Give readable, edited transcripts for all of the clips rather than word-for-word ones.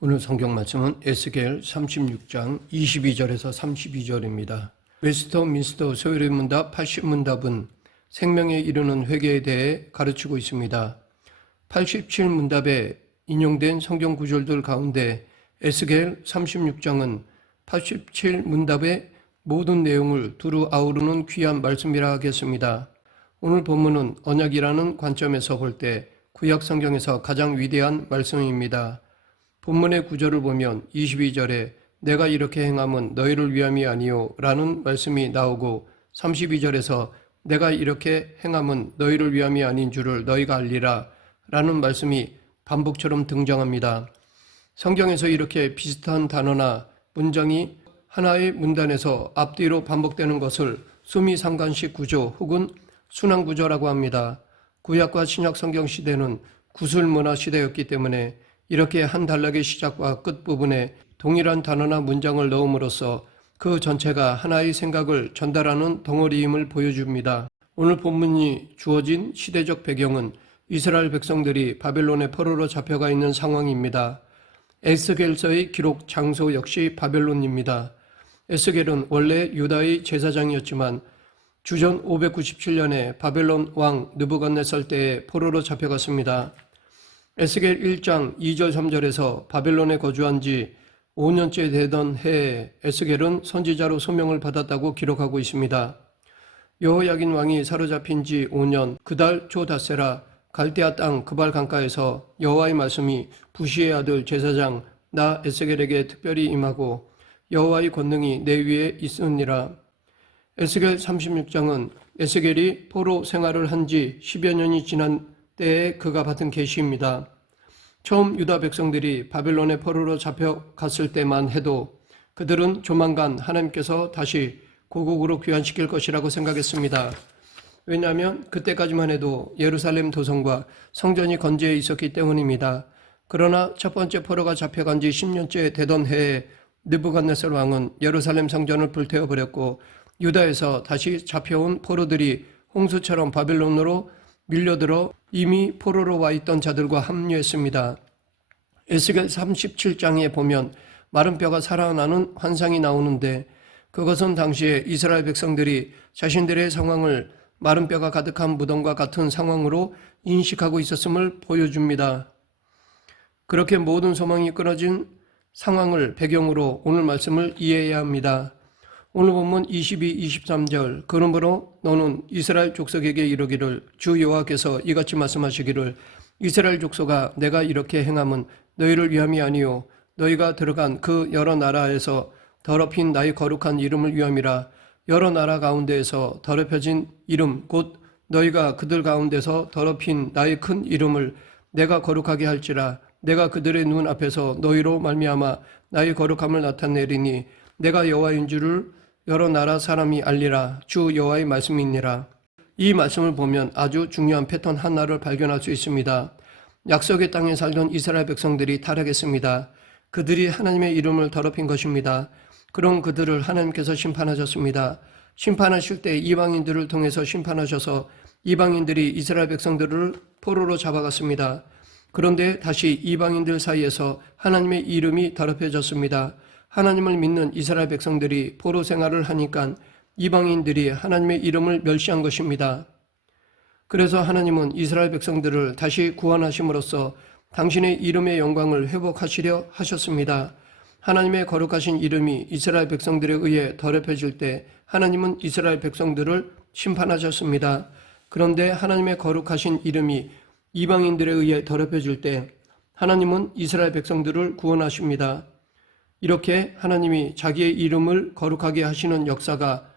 오늘 성경 말씀은 에스겔 36장 22절에서 32절입니다. 웨스터민스터 소요리 문답 80문답은 생명에 이르는 회개에 대해 가르치고 있습니다. 87문답에 인용된 성경 구절들 가운데 에스겔 36장은 87문답의 모든 내용을 두루 아우르는 귀한 말씀이라 하겠습니다. 오늘 본문은 언약이라는 관점에서 볼 때 구약 성경에서 가장 위대한 말씀입니다. 본문의 구절을 보면 22절에 내가 이렇게 행함은 너희를 위함이 아니요 라는 말씀이 나오고 32절에서 내가 이렇게 행함은 너희를 위함이 아닌 줄을 너희가 알리라 라는 말씀이 반복처럼 등장합니다. 성경에서 이렇게 비슷한 단어나 문장이 하나의 문단에서 앞뒤로 반복되는 것을 수미상관식 구조 혹은 순환구조라고 합니다. 구약과 신약 성경 시대는 구술문화 시대였기 때문에 이렇게 한 단락의 시작과 끝부분에 동일한 단어나 문장을 넣음으로써 그 전체가 하나의 생각을 전달하는 덩어리임을 보여줍니다. 오늘 본문이 주어진 시대적 배경은 이스라엘 백성들이 바벨론의 포로로 잡혀가 있는 상황입니다. 에스겔서의 기록 장소 역시 바벨론입니다. 에스겔은 원래 유다의 제사장이었지만 주전 597년에 바벨론 왕 느부갓네살 때에 포로로 잡혀갔습니다. 에스겔 1장 2절 3절에서 바벨론에 거주한 지 5년째 되던 해에 에스겔은 선지자로 소명을 받았다고 기록하고 있습니다. 여호야긴 왕이 사로잡힌 지 5년 그달 초닷새라 갈대아 땅 그발 강가에서 여호와의 말씀이 부시의 아들 제사장 나 에스겔에게 특별히 임하고 여호와의 권능이 내 위에 있으니라. 에스겔 36장은 에스겔이 포로 생활을 한 지 10여 년이 지난 때에 그가 받은 계시입니다. 처음 유다 백성들이 바벨론의 포로로 잡혀갔을 때만 해도 그들은 조만간 하나님께서 다시 고국으로 귀환시킬 것이라고 생각했습니다. 왜냐하면 그때까지만 해도 예루살렘 도성과 성전이 건재해 있었기 때문입니다. 그러나 첫 번째 포로가 잡혀간 지 10년째 되던 해에 느부갓네살 왕은 예루살렘 성전을 불태워버렸고 유다에서 다시 잡혀온 포로들이 홍수처럼 바벨론으로 밀려들어 이미 포로로 와 있던 자들과 합류했습니다. 에스겔 37장에 보면 마른 뼈가 살아나는 환상이 나오는데 그것은 당시에 이스라엘 백성들이 자신들의 상황을 마른 뼈가 가득한 무덤과 같은 상황으로 인식하고 있었음을 보여줍니다. 그렇게 모든 소망이 끊어진 상황을 배경으로 오늘 말씀을 이해해야 합니다. 오늘 본문 22, 23절 그러므로 너는 이스라엘 족속에게 이르기를 주 여호와께서 이같이 말씀하시기를 이스라엘 족속아 내가 이렇게 행함은 너희를 위함이 아니요 너희가 들어간 그 여러 나라에서 더럽힌 나의 거룩한 이름을 위함이라. 여러 나라 가운데에서 더럽혀진 이름 곧 너희가 그들 가운데서 더럽힌 나의 큰 이름을 내가 거룩하게 할지라. 내가 그들의 눈 앞에서 너희로 말미암아 나의 거룩함을 나타내리니 내가 여호와인 줄을 여러 나라 사람이 알리라. 주 여호와의 말씀이니라. 이 말씀을 보면 아주 중요한 패턴 하나를 발견할 수 있습니다. 약속의 땅에 살던 이스라엘 백성들이 타락했습니다. 그들이 하나님의 이름을 더럽힌 것입니다. 그런 그들을 하나님께서 심판하셨습니다. 심판하실 때 이방인들을 통해서 심판하셔서 이방인들이 이스라엘 백성들을 포로로 잡아갔습니다. 그런데 다시 이방인들 사이에서 하나님의 이름이 더럽혀졌습니다. 하나님을 믿는 이스라엘 백성들이 포로 생활을 하니까 이방인들이 하나님의 이름을 멸시한 것입니다. 그래서 하나님은 이스라엘 백성들을 다시 구원하심으로써 당신의 이름의 영광을 회복하시려 하셨습니다. 하나님의 거룩하신 이름이 이스라엘 백성들에 의해 더럽혀질 때 하나님은 이스라엘 백성들을 심판하셨습니다. 그런데 하나님의 거룩하신 이름이 이방인들에 의해 더럽혀질 때 하나님은 이스라엘 백성들을 구원하십니다. 이렇게 하나님이 자기의 이름을 거룩하게 하시는 역사가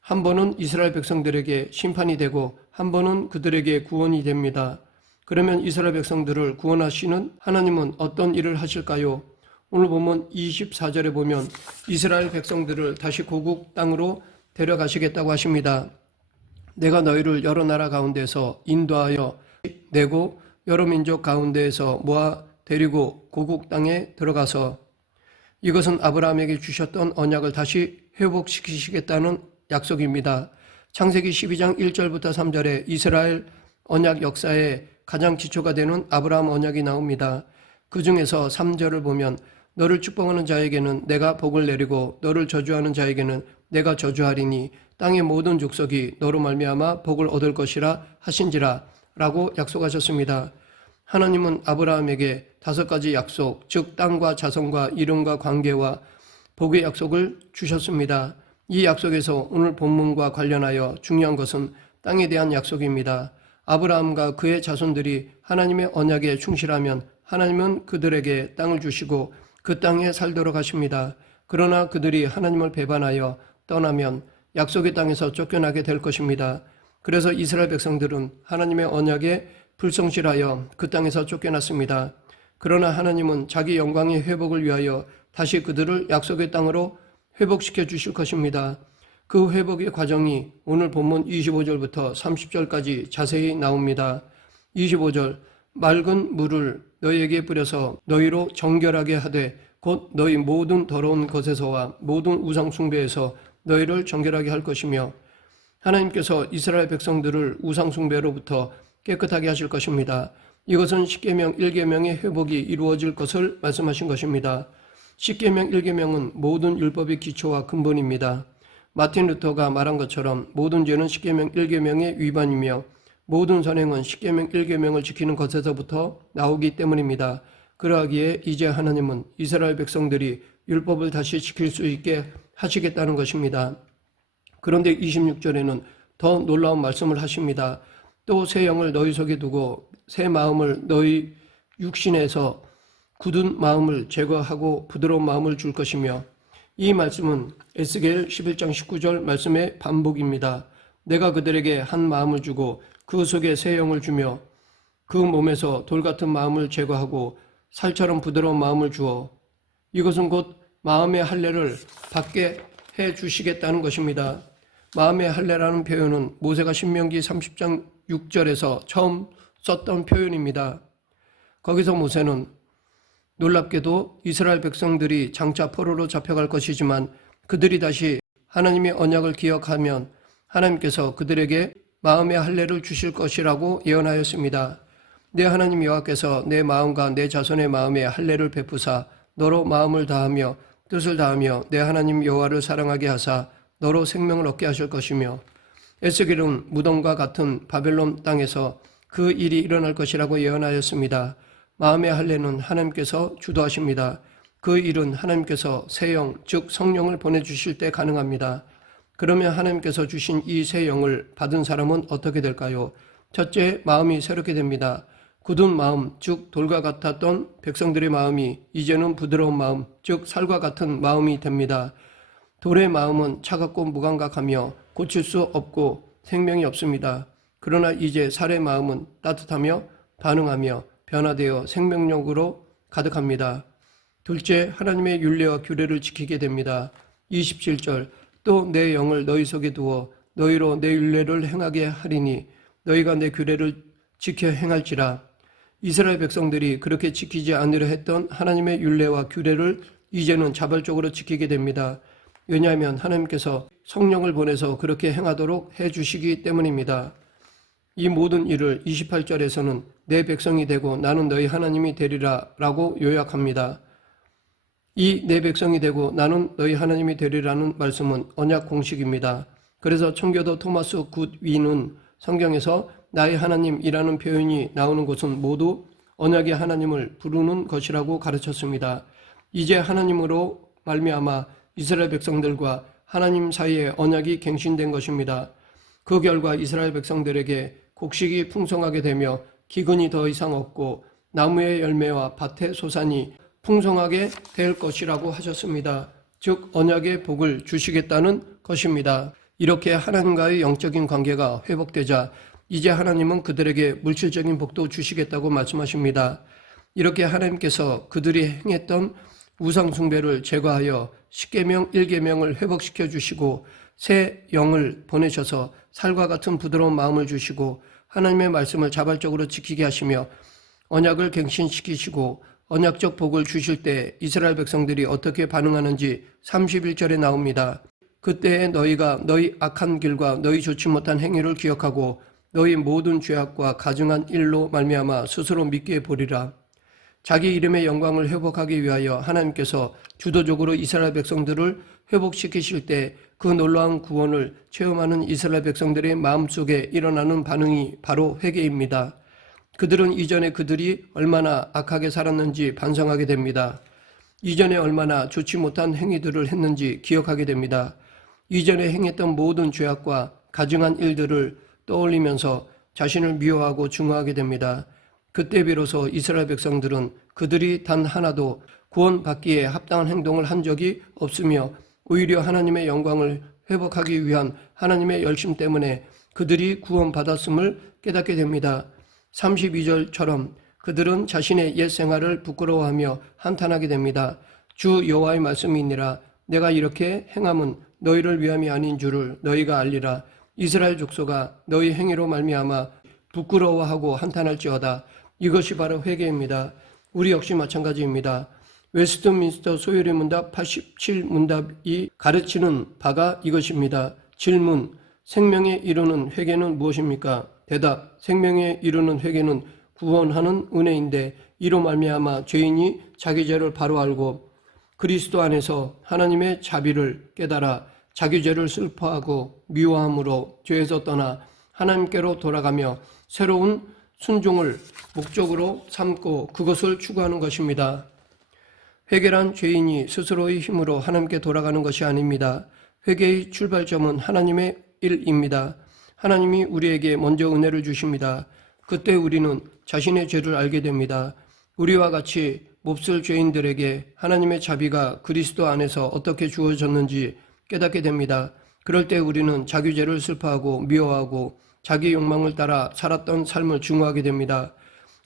한 번은 이스라엘 백성들에게 심판이 되고 한 번은 그들에게 구원이 됩니다. 그러면 이스라엘 백성들을 구원하시는 하나님은 어떤 일을 하실까요? 오늘 보면 24절에 보면 이스라엘 백성들을 다시 고국 땅으로 데려가시겠다고 하십니다. 내가 너희를 여러 나라 가운데서 인도하여 내고 여러 민족 가운데에서 모아 데리고 고국 땅에 들어가서 이것은 아브라함에게 주셨던 언약을 다시 회복시키시겠다는 약속입니다. 창세기 12장 1절부터 3절에 이스라엘 언약 역사의 가장 기초가 되는 아브라함 언약이 나옵니다. 그 중에서 3절을 보면 너를 축복하는 자에게는 내가 복을 내리고 너를 저주하는 자에게는 내가 저주하리니 땅의 모든 족속이 너로 말미암아 복을 얻을 것이라 하신지라 라고 약속하셨습니다. 하나님은 아브라함에게 5가지 약속, 즉 땅과 자손과 이름과 관계와 복의 약속을 주셨습니다. 이 약속에서 오늘 본문과 관련하여 중요한 것은 땅에 대한 약속입니다. 아브라함과 그의 자손들이 하나님의 언약에 충실하면 하나님은 그들에게 땅을 주시고 그 땅에 살도록 하십니다. 그러나 그들이 하나님을 배반하여 떠나면 약속의 땅에서 쫓겨나게 될 것입니다. 그래서 이스라엘 백성들은 하나님의 언약에 불성실하여 그 땅에서 쫓겨났습니다. 그러나 하나님은 자기 영광의 회복을 위하여 다시 그들을 약속의 땅으로 회복시켜 주실 것입니다. 그 회복의 과정이 오늘 본문 25절부터 30절까지 자세히 나옵니다. 25절 맑은 물을 너희에게 뿌려서 너희로 정결하게 하되 곧 너희 모든 더러운 것에서와 모든 우상 숭배에서 너희를 정결하게 할 것이며 하나님께서 이스라엘 백성들을 우상 숭배로부터 깨끗하게 하실 것입니다. 이것은 십계명 1계명의 회복이 이루어질 것을 말씀하신 것입니다. 십계명 1계명은 모든 율법의 기초와 근본입니다. 마틴 루터가 말한 것처럼 모든 죄는 십계명 1계명의 위반이며 모든 선행은 십계명 1계명을 지키는 것에서부터 나오기 때문입니다. 그러하기에 이제 하나님은 이스라엘 백성들이 율법을 다시 지킬 수 있게 하시겠다는 것입니다. 그런데 26절에는 더 놀라운 말씀을 하십니다. 또 새 영을 너희 속에 두고 새 마음을 너희 육신에서 굳은 마음을 제거하고 부드러운 마음을 줄 것이며 이 말씀은 에스겔 11장 19절 말씀의 반복입니다. 내가 그들에게 한 마음을 주고 그 속에 새 영을 주며 그 몸에서 돌 같은 마음을 제거하고 살처럼 부드러운 마음을 주어 이것은 곧 마음의 할례를 받게 해 주시겠다는 것입니다. 마음의 할례라는 표현은 모세가 신명기 30장 6절에서 처음 썼던 표현입니다. 거기서 모세는 놀랍게도 이스라엘 백성들이 장차 포로로 잡혀갈 것이지만 그들이 다시 하나님의 언약을 기억하면 하나님께서 그들에게 마음의 할례를 주실 것이라고 예언하였습니다. 내 하나님 여호와께서 내 마음과 내 자손의 마음에 할례를 베푸사 너로 마음을 다하며 뜻을 다하며 내 하나님 여호와를 사랑하게 하사 너로 생명을 얻게 하실 것이며 에스겔은 무덤과 같은 바벨론 땅에서 그 일이 일어날 것이라고 예언하였습니다. 마음의 할례는 하나님께서 주도하십니다. 그 일은 하나님께서 새 영, 즉 성령을 보내주실 때 가능합니다. 그러면 하나님께서 주신 이 새 영을 받은 사람은 어떻게 될까요? 첫째, 마음이 새롭게 됩니다. 굳은 마음, 즉 돌과 같았던 백성들의 마음이 이제는 부드러운 마음, 즉 살과 같은 마음이 됩니다. 돌의 마음은 차갑고 무감각하며 고칠 수 없고 생명이 없습니다. 그러나 이제 살의 마음은 따뜻하며 반응하며 변화되어 생명력으로 가득합니다. 둘째, 하나님의 율례와 규례를 지키게 됩니다. 27절 또 내 영을 너희 속에 두어 너희로 내 율례를 행하게 하리니 너희가 내 규례를 지켜 행할지라. 이스라엘 백성들이 그렇게 지키지 않으려 했던 하나님의 율례와 규례를 이제는 자발적으로 지키게 됩니다. 왜냐하면 하나님께서 성령을 보내서 그렇게 행하도록 해주시기 때문입니다. 이 모든 일을 28절에서는 내 백성이 되고 나는 너희 하나님이 되리라 라고 요약합니다. 이 내 백성이 되고 나는 너희 하나님이 되리라는 말씀은 언약 공식입니다. 그래서 청교도 토마스 굿위는 성경에서 나의 하나님이라는 표현이 나오는 곳은 모두 언약의 하나님을 부르는 것이라고 가르쳤습니다. 이제 하나님으로 말미암아 이스라엘 백성들과 하나님 사이에 언약이 갱신된 것입니다. 그 결과 이스라엘 백성들에게 곡식이 풍성하게 되며 기근이 더 이상 없고 나무의 열매와 밭의 소산이 풍성하게 될 것이라고 하셨습니다. 즉 언약의 복을 주시겠다는 것입니다. 이렇게 하나님과의 영적인 관계가 회복되자 이제 하나님은 그들에게 물질적인 복도 주시겠다고 말씀하십니다. 이렇게 하나님께서 그들이 행했던 우상 숭배를 제거하여 십계명 1계명을 회복시켜 주시고 새 영을 보내셔서 살과 같은 부드러운 마음을 주시고 하나님의 말씀을 자발적으로 지키게 하시며 언약을 갱신시키시고 언약적 복을 주실 때 이스라엘 백성들이 어떻게 반응하는지 31절에 나옵니다. 그때에 너희가 너희 악한 길과 너희 좋지 못한 행위를 기억하고 너희 모든 죄악과 가증한 일로 말미암아 스스로 믿게 보리라. 자기 이름의 영광을 회복하기 위하여 하나님께서 주도적으로 이스라엘 백성들을 회복시키실 때 그 놀라운 구원을 체험하는 이스라엘 백성들의 마음속에 일어나는 반응이 바로 회개입니다. 그들은 이전에 그들이 얼마나 악하게 살았는지 반성하게 됩니다. 이전에 얼마나 좋지 못한 행위들을 했는지 기억하게 됩니다. 이전에 행했던 모든 죄악과 가증한 일들을 떠올리면서 자신을 미워하고 증오하게 됩니다. 그때 비로소 이스라엘 백성들은 그들이 단 하나도 구원받기에 합당한 행동을 한 적이 없으며 오히려 하나님의 영광을 회복하기 위한 하나님의 열심 때문에 그들이 구원받았음을 깨닫게 됩니다. 32절처럼 그들은 자신의 옛 생활을 부끄러워하며 한탄하게 됩니다. 주 여호와의 말씀이니라. 내가 이렇게 행함은 너희를 위함이 아닌 줄을 너희가 알리라. 이스라엘 족속아 너희 행위로 말미암아 부끄러워하고 한탄할지어다. 이것이 바로 회개입니다. 우리 역시 마찬가지입니다. 웨스트민스터 소요리 문답 87문답이 가르치는 바가 이것입니다. 질문: 생명에 이르는 회개는 무엇입니까? 대답: 생명에 이르는 회개는 구원하는 은혜인데 이로 말미암아 죄인이 자기 죄를 바로 알고 그리스도 안에서 하나님의 자비를 깨달아 자기 죄를 슬퍼하고 미워함으로 죄에서 떠나 하나님께로 돌아가며 새로운 순종을 목적으로 삼고 그것을 추구하는 것입니다. 회개란 죄인이 스스로의 힘으로 하나님께 돌아가는 것이 아닙니다. 회개의 출발점은 하나님의 일입니다. 하나님이 우리에게 먼저 은혜를 주십니다. 그때 우리는 자신의 죄를 알게 됩니다. 우리와 같이 몹쓸 죄인들에게 하나님의 자비가 그리스도 안에서 어떻게 주어졌는지 깨닫게 됩니다. 그럴 때 우리는 자기 죄를 슬퍼하고 미워하고 자기 욕망을 따라 살았던 삶을 증오하게 됩니다.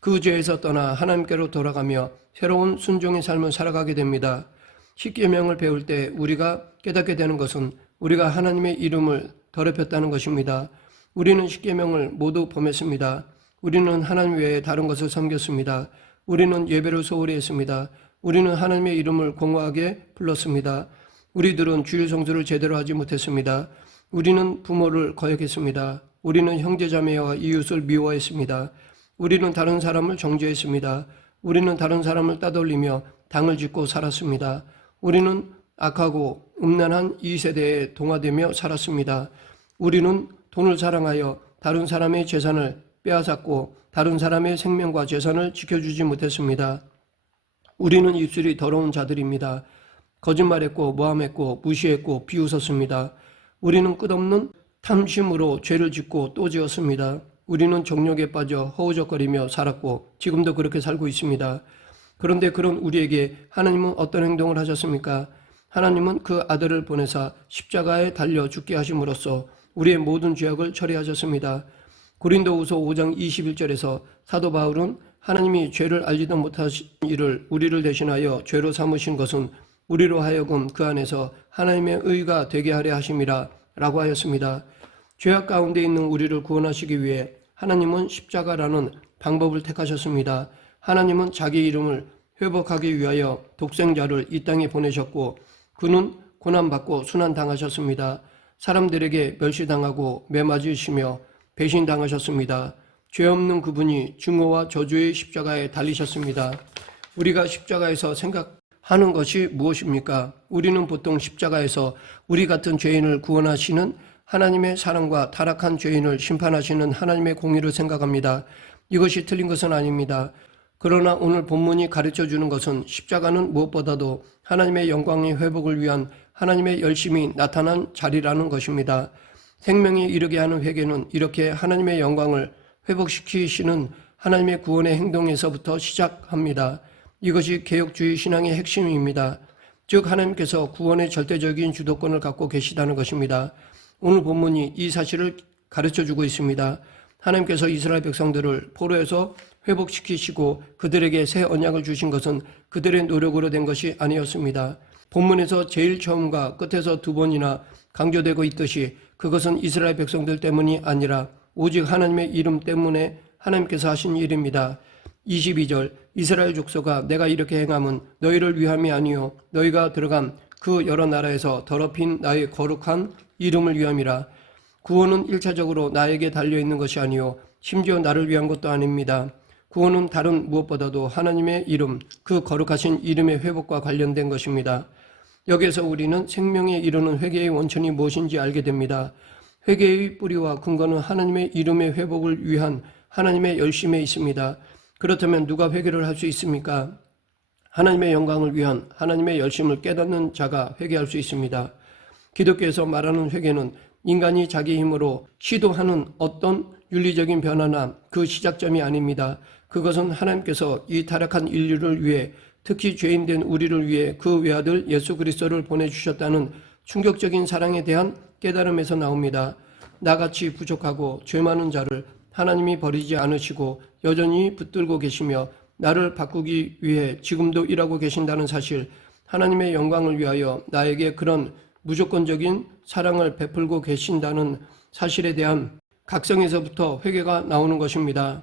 그 죄에서 떠나 하나님께로 돌아가며 새로운 순종의 삶을 살아가게 됩니다. 십계명을 배울 때 우리가 깨닫게 되는 것은 우리가 하나님의 이름을 더럽혔다는 것입니다. 우리는 십계명을 모두 범했습니다. 우리는 하나님 외에 다른 것을 섬겼습니다. 우리는 예배를 소홀히 했습니다. 우리는 하나님의 이름을 공허하게 불렀습니다. 우리들은 주일 성수를 제대로 하지 못했습니다. 우리는 부모를 거역했습니다. 우리는 형제자매와 이웃을 미워했습니다. 우리는 다른 사람을 정죄했습니다. 우리는 다른 사람을 따돌리며 당을 짓고 살았습니다. 우리는 악하고 음란한 이 세대에 동화되며 살았습니다. 우리는 돈을 사랑하여 다른 사람의 재산을 빼앗았고 다른 사람의 생명과 재산을 지켜주지 못했습니다. 우리는 입술이 더러운 자들입니다. 거짓말했고 모함했고 무시했고 비웃었습니다. 우리는 끝없는 탐심으로 죄를 짓고 또 지었습니다. 우리는 정욕에 빠져 허우적거리며 살았고 지금도 그렇게 살고 있습니다. 그런데 그런 우리에게 하나님은 어떤 행동을 하셨습니까? 하나님은 그 아들을 보내사 십자가에 달려 죽게 하심으로써 우리의 모든 죄악을 처리하셨습니다. 고린도후서 5장 21절에서 사도 바울은 하나님이 죄를 알지도 못하신 이를 우리를 대신하여 죄로 삼으신 것은 우리로 하여금 그 안에서 하나님의 의가 되게 하려 하심이라 라고 하였습니다. 죄악 가운데 있는 우리를 구원하시기 위해 하나님은 십자가라는 방법을 택하셨습니다. 하나님은 자기 이름을 회복하기 위하여 독생자를 이 땅에 보내셨고 그는 고난받고 순환당하셨습니다. 사람들에게 멸시당하고 매맞으시며 배신당하셨습니다. 죄 없는 그분이 증오와 저주의 십자가에 달리셨습니다. 우리가 십자가에서 생각하는 것이 무엇입니까? 우리는 보통 십자가에서 우리 같은 죄인을 구원하시는 하나님의 사랑과 타락한 죄인을 심판하시는 하나님의 공의를 생각합니다. 이것이 틀린 것은 아닙니다. 그러나 오늘 본문이 가르쳐주는 것은 십자가는 무엇보다도 하나님의 영광의 회복을 위한 하나님의 열심이 나타난 자리라는 것입니다. 생명에 이르게 하는 회개는 이렇게 하나님의 영광을 회복시키시는 하나님의 구원의 행동에서부터 시작합니다. 이것이 개혁주의 신앙의 핵심입니다. 즉 하나님께서 구원의 절대적인 주도권을 갖고 계시다는 것입니다. 오늘 본문이 이 사실을 가르쳐주고 있습니다. 하나님께서 이스라엘 백성들을 포로에서 회복시키시고 그들에게 새 언약을 주신 것은 그들의 노력으로 된 것이 아니었습니다. 본문에서 제일 처음과 끝에서 두 번이나 강조되고 있듯이 그것은 이스라엘 백성들 때문이 아니라 오직 하나님의 이름 때문에 하나님께서 하신 일입니다. 22절 이스라엘 족속아 내가 이렇게 행함은 너희를 위함이 아니요 너희가 들어간 그 여러 나라에서 더럽힌 나의 거룩한 이름을 위함이라. 구원은 1차적으로 나에게 달려있는 것이 아니요 심지어 나를 위한 것도 아닙니다. 구원은 다른 무엇보다도 하나님의 이름, 그 거룩하신 이름의 회복과 관련된 것입니다. 여기에서 우리는 생명에 이르는 회개의 원천이 무엇인지 알게 됩니다. 회개의 뿌리와 근거는 하나님의 이름의 회복을 위한 하나님의 열심에 있습니다. 그렇다면 누가 회개를 할 수 있습니까? 하나님의 영광을 위한 하나님의 열심을 깨닫는 자가 회개할 수 있습니다. 기독교에서 말하는 회개는 인간이 자기 힘으로 시도하는 어떤 윤리적인 변화나 그 시작점이 아닙니다. 그것은 하나님께서 이 타락한 인류를 위해, 특히 죄인된 우리를 위해 그 외아들 예수 그리스도를 보내주셨다는 충격적인 사랑에 대한 깨달음에서 나옵니다. 나같이 부족하고 죄 많은 자를 하나님이 버리지 않으시고 여전히 붙들고 계시며 나를 바꾸기 위해 지금도 일하고 계신다는 사실, 하나님의 영광을 위하여 나에게 그런 무조건적인 사랑을 베풀고 계신다는 사실에 대한 각성에서부터 회개가 나오는 것입니다.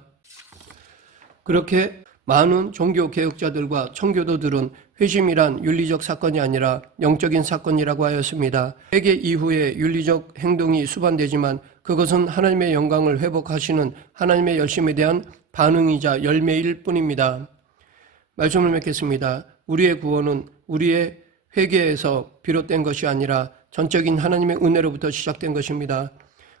그렇게 많은 종교 개혁자들과 청교도들은 회심이란 윤리적 사건이 아니라 영적인 사건이라고 하였습니다. 회개 이후에 윤리적 행동이 수반되지만 그것은 하나님의 영광을 회복하시는 하나님의 열심에 대한 반응이자 열매일 뿐입니다. 말씀을 맺겠습니다. 우리의 구원은 우리의 회개에서 비롯된 것이 아니라 전적인 하나님의 은혜로부터 시작된 것입니다.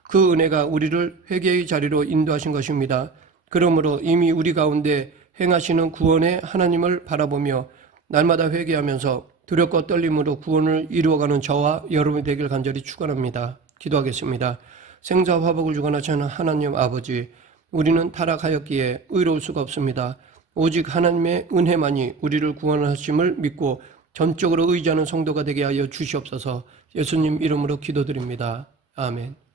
그 은혜가 우리를 회개의 자리로 인도하신 것입니다. 그러므로 이미 우리 가운데 행하시는 구원의 하나님을 바라보며 날마다 회개하면서 두렵고 떨림으로 구원을 이루어가는 저와 여러분이 되길 간절히 축원합니다. 기도하겠습니다. 생사 화복을 주관하시는 하나님 아버지, 우리는 타락하였기에 의로울 수가 없습니다. 오직 하나님의 은혜만이 우리를 구원하심을 믿고 전적으로 의지하는 성도가 되게 하여 주시옵소서. 예수님 이름으로 기도드립니다. 아멘.